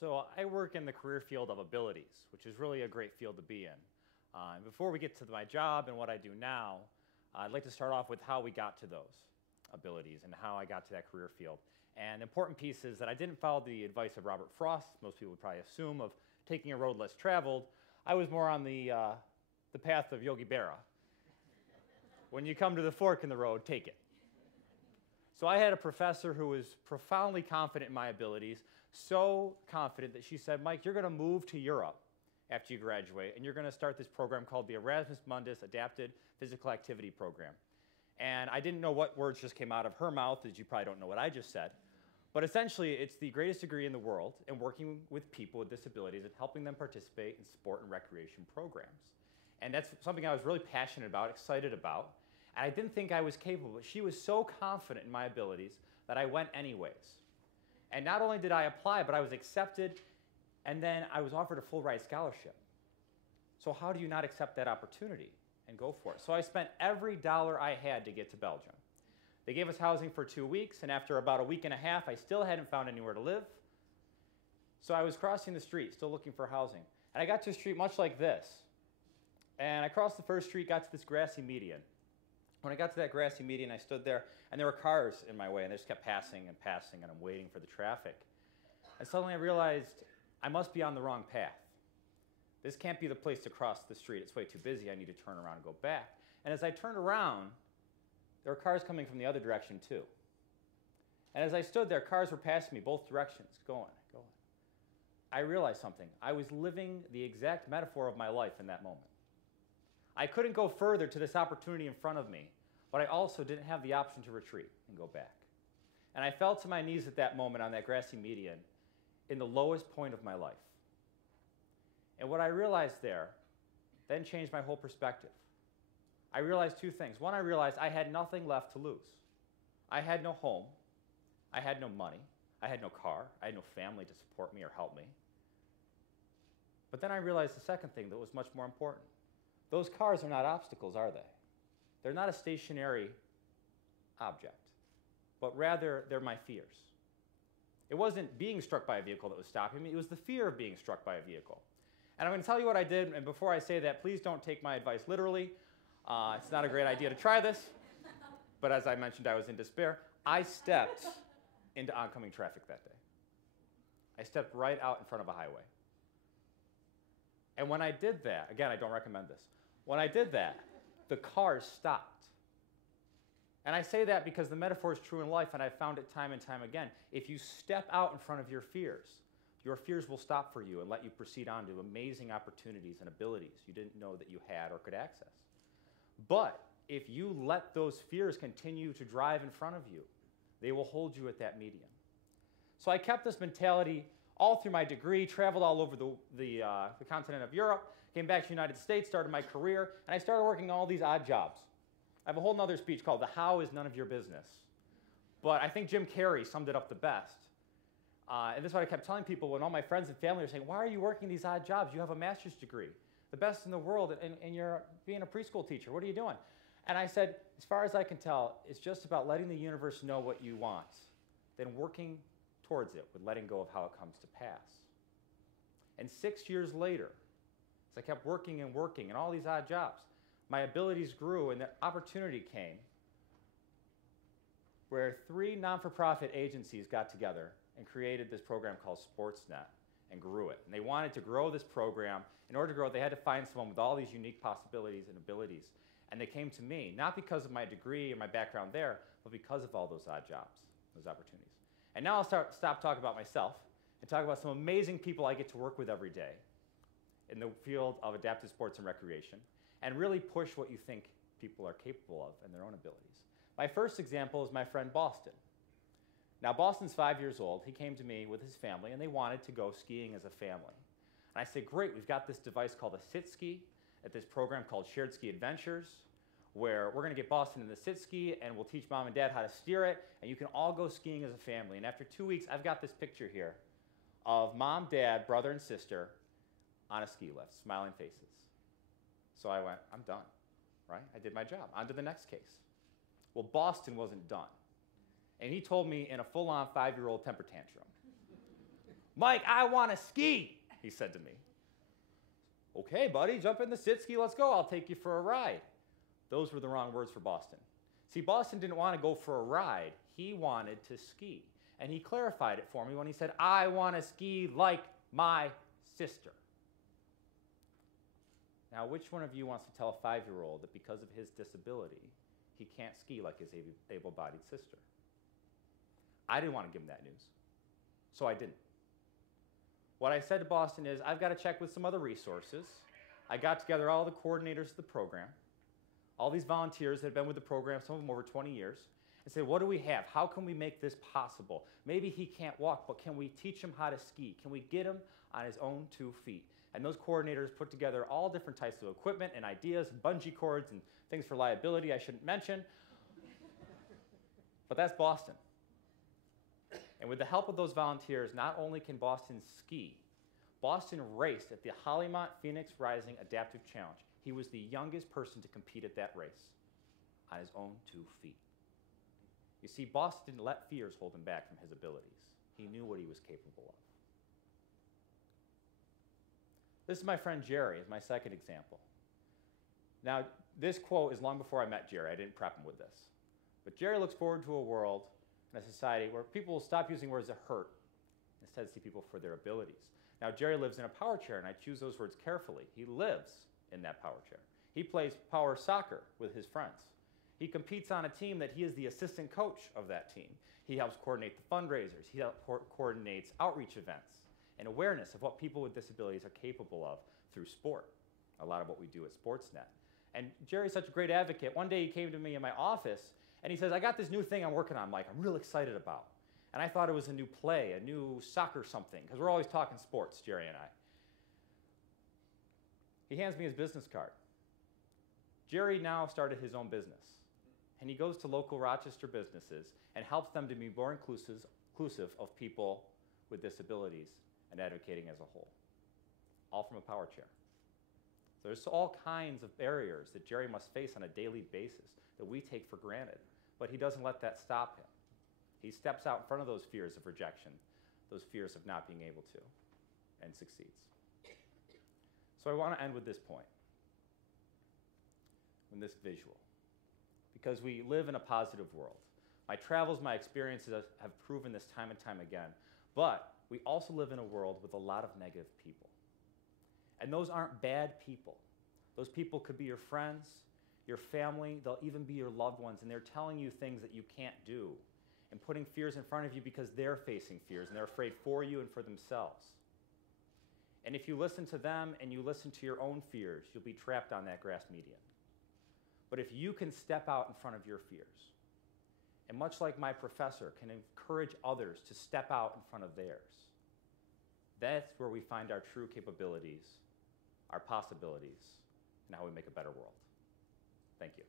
So I work in the career field of abilities, which is really a great field to be in. And before we get to my job and what I do now, I'd like to start off with how we got to those abilities and how I got to that career field. And the important piece is that I didn't follow the advice of Robert Frost, most people would probably assume, of taking a road less traveled. I was more on the path of Yogi Berra. When you come to the fork in the road, take it. So I had a professor who was profoundly confident in my abilities, so confident that she said, Mike, you're going to move to Europe after you graduate, and you're going to start this program called the Erasmus Mundus Adapted Physical Activity Program. And I didn't know what words just came out of her mouth, as you probably don't know what I just said. But essentially, it's the greatest degree in the world in working with people with disabilities and helping them participate in sport and recreation programs. And that's something I was really passionate about, excited about. And I didn't think I was capable, but she was so confident in my abilities that I went anyways. And not only did I apply, but I was accepted, and then I was offered a full ride scholarship. So how do you not accept that opportunity and go for it? So I spent every dollar I had to get to Belgium. They gave us housing for 2 weeks, and after about a week and a half, I still hadn't found anywhere to live. So I was crossing the street, still looking for housing. And I got to a street much like this. And I crossed the first street, got to this grassy median. When I got to that grassy median, I stood there, and there were cars in my way, and they just kept passing and passing, and I'm waiting for the traffic. And suddenly I realized I must be on the wrong path. This can't be the place to cross the street. It's way too busy. I need to turn around and go back. And as I turned around, there were cars coming from the other direction, too. And as I stood there, cars were passing me both directions, going. I realized something. I was living the exact metaphor of my life in that moment. I couldn't go further to this opportunity in front of me, but I also didn't have the option to retreat and go back. And I fell to my knees at that moment on that grassy median in the lowest point of my life. And what I realized there then changed my whole perspective. I realized two things. One, I realized I had nothing left to lose. I had no home. I had no money. I had no car. I had no family to support me or help me. But then I realized the second thing that was much more important. Those cars are not obstacles, are they? They're not a stationary object, but rather they're my fears. It wasn't being struck by a vehicle that was stopping me, it was the fear of being struck by a vehicle. And I'm going to tell you what I did, and before I say that, please don't take my advice literally. It's not a great idea to try this, but as I mentioned, I was in despair. I stepped into oncoming traffic that day. I stepped right out in front of a highway. And when I did that, again, I don't recommend this. When I did that, the cars stopped. And I say that because the metaphor is true in life, and I've found it time and time again. If you step out in front of your fears will stop for you and let you proceed on to amazing opportunities and abilities you didn't know that you had or could access. But if you let those fears continue to drive in front of you, they will hold you at that median. So I kept this mentality all through my degree, traveled all over the continent of Europe, came back to the United States, started my career, and I started working all these odd jobs. I have a whole other speech called The How is None of Your Business. But I think Jim Carrey summed it up the best. And this is what I kept telling people when all my friends and family were saying, why are you working these odd jobs? You have a master's degree, the best in the world, and you're being a preschool teacher. What are you doing? And I said, as far as I can tell, it's just about letting the universe know what you want, then working towards it with letting go of how it comes to pass. And 6 years later, as I kept working and all these odd jobs, my abilities grew and the opportunity came where 3 non-for-profit agencies got together and created this program called SportsNet and grew it. And they wanted to grow this program. In order to grow it, they had to find someone with all these unique possibilities and abilities. And they came to me, not because of my degree or my background there, but because of all those odd jobs, those opportunities. And now I'll stop talking about myself and talk about some amazing people I get to work with every day in the field of adaptive sports and recreation and really push what you think people are capable of and their own abilities. My first example is my friend Boston. Now, Boston's 5 years old. He came to me with his family, and they wanted to go skiing as a family. And I said, great, we've got this device called a sit ski at this program called Shared Ski Adventures, where we're going to get Boston in the sit ski, and we'll teach mom and dad how to steer it, and you can all go skiing as a family. And after 2 weeks, I've got this picture here of mom, dad, brother, and sister on a ski lift, smiling faces. So I went, I'm done, right? I did my job. On to the next case. Well, Boston wasn't done. And he told me in a full-on 5-year-old temper tantrum, "Mike, I want to ski," he said to me. "Okay, buddy, jump in the sit ski, let's go. I'll take you for a ride." Those were the wrong words for Boston. See, Boston didn't want to go for a ride. He wanted to ski. And he clarified it for me when he said, "I want to ski like my sister." Now, which one of you wants to tell a 5-year-old that because of his disability, he can't ski like his able-bodied sister? I didn't want to give him that news, so I didn't. What I said to Boston is, I've got to check with some other resources. I got together all the coordinators of the program, all these volunteers that have been with the program, some of them over 20 years, and said, what do we have? How can we make this possible? Maybe he can't walk, but can we teach him how to ski? Can we get him on his own 2 feet? And those coordinators put together all different types of equipment and ideas, bungee cords and things for liability I shouldn't mention. But that's Boston. And with the help of those volunteers, not only can Boston ski, Boston raced at the Hollymont Phoenix Rising Adaptive Challenge. He was the youngest person to compete at that race on his own 2 feet. You see, Boston didn't let fears hold him back from his abilities. He knew what he was capable of. This is my friend Jerry, is my second example. Now, this quote is long before I met Jerry. I didn't prep him with this. But Jerry looks forward to a world and a society where people will stop using words that hurt, instead see people for their abilities. Now, Jerry lives in a power chair, and I choose those words carefully. He lives in that power chair. He plays power soccer with his friends. He competes on a team that he is the assistant coach of that team. He helps coordinate the fundraisers. He coordinates outreach events and awareness of what people with disabilities are capable of through sport, a lot of what we do at Sportsnet. And Jerry's such a great advocate. One day he came to me in my office, and he says, I got this new thing I'm working on, Mike, I'm real excited about. And I thought it was a new play, a new soccer something, because we're always talking sports, Jerry and I. He hands me his business card. Jerry now started his own business, and he goes to local Rochester businesses and helps them to be more inclusive of people with disabilities and advocating as a whole, all from a power chair. So there's all kinds of barriers that Jerry must face on a daily basis that we take for granted, but he doesn't let that stop him. He steps out in front of those fears of rejection, those fears of not being able to, and succeeds. So I want to end with this point, with this visual, because we live in a positive world. My travels, my experiences have proven this time and time again, but we also live in a world with a lot of negative people. And those aren't bad people. Those people could be your friends, your family, they'll even be your loved ones, and they're telling you things that you can't do and putting fears in front of you because they're facing fears and they're afraid for you and for themselves. And if you listen to them and you listen to your own fears, you'll be trapped on that grass median. But if you can step out in front of your fears, and much like my professor can encourage others to step out in front of theirs, that's where we find our true capabilities, our possibilities, and how we make a better world. Thank you.